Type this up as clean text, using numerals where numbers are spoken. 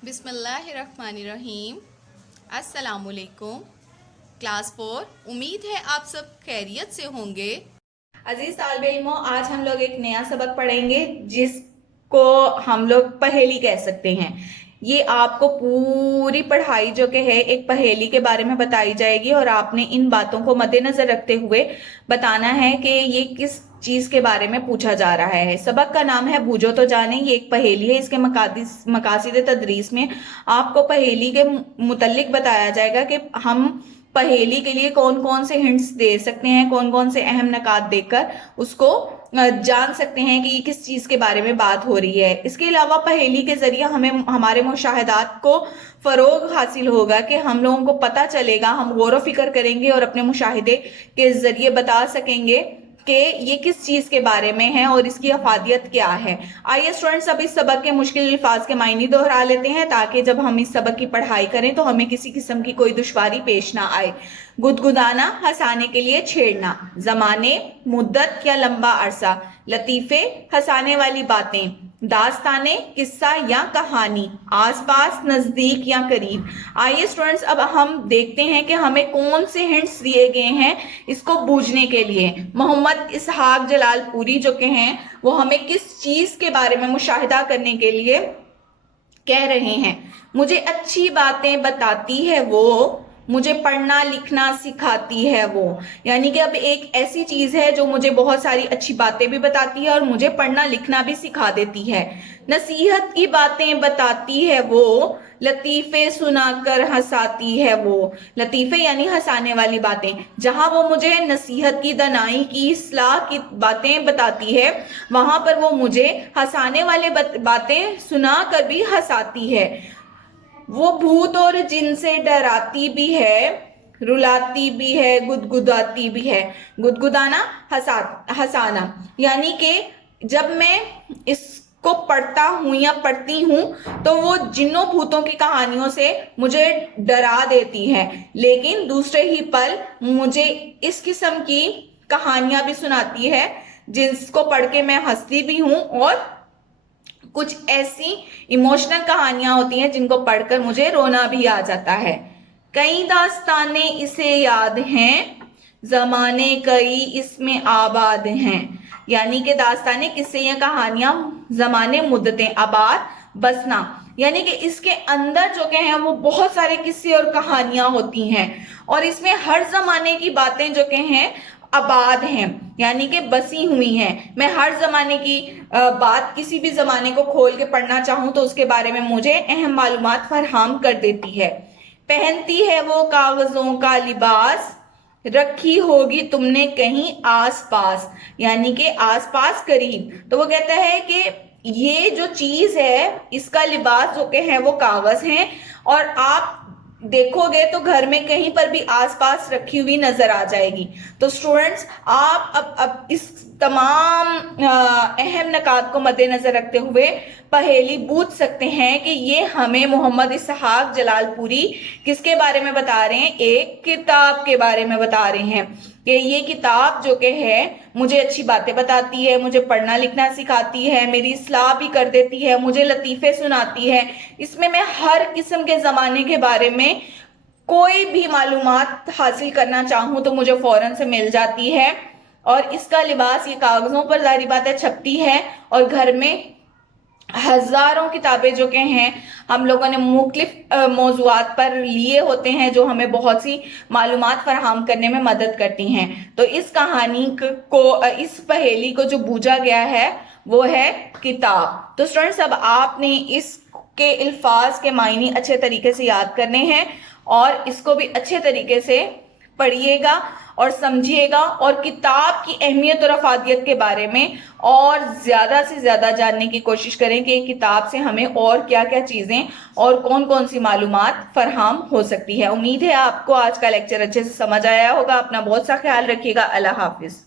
बिस्मिल्लाहिर्रहमानिर्रहीम। अस्सलामुअलैकुम। क्लास 4, उम्मीद है आप सब खैरियत से होंगे। अजीज तालिब इल्मों, आज हम लोग एक नया सबक पढ़ेंगे जिसको हम लोग पहेली कह सकते हैं। ये आपको पूरी पढ़ाई जो के है एक पहेली के बारे में बताई जाएगी और आपने इन बातों को मद्देनजर रखते हुए बताना है कि ये किस चीज के बारे में पूछा जा रहा है। सबक का नाम है बूझो तो जाने। ये एक पहेली है। इसके मकासिद तदरीस में आपको पहेली के मुतल्लिक बताया जाएगा कि हम पहेली के लिए कौन कौन से हिंट्स दे सकते हैं, कौन कौन से अहम नकात देकर उसको जान सकते हैं कि ये किस चीज के बारे में बात हो रही है। इसके अलावा पहेली के जरिए हमें हमारे मुशाहदात को फरोग हासिल होगा कि हम लोगों को पता चलेगा, हम गौर व फिक्र करेंगे और अपने मुशाहिदे के जरिए बता सकेंगे कि ये किस चीज के बारे में है और इसकी अफादियत क्या है। आइए स्टूडेंट्स, अब इस सबक के मुश्किल अल्फाज के मायने दोहरा लेते हैं ताकि जब हम इस सबक की पढ़ाई करें तो हमें किसी किस्म की कोई दुश्वारी पेश ना आए। गुदगुदाना, हंसाने के लिए छेड़ना। जमाने, मुद्दत या लंबा अरसा। लतीफे, हंसाने वाली बातें। दास्ताने, किस्सा या कहानी। आसपास, नजदीक या करीब। आइए स्टूडेंट्स, अब हम देखते हैं कि हमें कौन से हिंट्स दिए गए हैं इसको बूझने के लिए। मोहम्मद इसहाक जलालपुरी जो के हैं वो हमें किस चीज के बारे में मुशाहिदा करने के लिए कह रहे हैं। मुझे अच्छी बातें बताती है वो, मुझे पढ़ना लिखना सिखाती है वो। यानी कि अब एक ऐसी चीज है जो मुझे बहुत सारी अच्छी बातें भी बताती है और मुझे पढ़ना लिखना भी सिखा देती है। नसीहत की बातें बताती है वो, लतीफे सुनाकर हंसाती है वो। लतीफे यानी हंसाने वाली बातें। जहां वो मुझे नसीहत की, दनाई की, इस्लाह की बातें बताती है, वहां पर वो मुझे हंसाने वाले बातें सुना कर भी हंसाती है। वो भूत और जिन से डराती भी है, रुलाती भी है, गुदगुदाती भी है। गुदगुदाना, हंसाना। यानी कि जब मैं इसको पढ़ता हूं या पढ़ती हूं तो वो जिन्नों भूतों की कहानियों से मुझे डरा देती है, लेकिन दूसरे ही पल मुझे इस किस्म की कहानियां भी सुनाती है जिसको पढ़ के मैं हंसती भी हूं और कुछ ऐसी इमोशनल कहानियां होती हैं जिनको पढ़कर मुझे रोना भी आ जाता है। कई दास्ताने इसे याद हैं, जमाने कई इसमें आबाद हैं। यानी कि दास्ताने, किस्से या कहानियां, जमाने, मुद्दतें, आबाद, बसना। यानी कि इसके अंदर जो के हैं वो बहुत सारे किस्से और कहानियां होती हैं और इसमें हर जमाने की बातें जो के हैं आबाद हैं, यानी कि बसी हुई हैं। मैं हर जमाने की बात, किसी भी जमाने को खोल के पढ़ना चाहूं तो उसके बारे में मुझे अहम मालूमात फराहम कर देती है। पहनती है वो कागजों का लिबास, रखी होगी तुमने कहीं आस पास। यानी कि आस पास, करीब। तो वो कहता है कि ये जो चीज है इसका लिबास जो के है वो कागज है और आप देखोगे तो घर में कहीं पर भी आसपास रखी हुई नजर आ जाएगी। तो स्टूडेंट्स, आप अब इस तमाम अहम नकात को मद्देनजर रखते हुए पहेली बूझ सकते हैं कि ये हमें मोहम्मद इसहाक जलालपुरी किसके बारे में बता रहे हैं। एक किताब के बारे में बता रहे हैं कि ये किताब जो के है मुझे अच्छी बातें बताती है, मुझे पढ़ना लिखना सिखाती है, मेरी इस्लाह भी कर देती है, मुझे लतीफे सुनाती है। इसमें मैं हर किस्म के जमाने के बारे में कोई भी मालूमात हासिल करना चाहूं तो मुझे फौरन से मिल जाती है। और इसका लिबास, ये कागजों पर जाहिर बात है छपती है और घर में हजारों किताबें जो के हैं हम लोगों ने मुख्तलिफ मौजुआत पर लिए होते हैं जो हमें बहुत सी मालूमात फराहम करने में मदद करती हैं। तो इस कहानी को, इस पहेली को जो बूझा गया है वो है किताब। तो स्टूडेंट्स, अब आपने इसके अल्फाज के मायने अच्छे तरीके से याद करने हैं और इसको भी अच्छे तरीके से पढ़िएगा और समझिएगा और किताब की अहमियत और अफादियत के बारे में और ज्यादा से ज्यादा जानने की कोशिश करें कि किताब से हमें और क्या क्या चीजें और कौन कौन सी मालूमात फराहम हो सकती है। उम्मीद है आपको आज का लेक्चर अच्छे से समझ आया होगा। अपना बहुत सा ख्याल रखिएगा। अल्लाह हाफिज।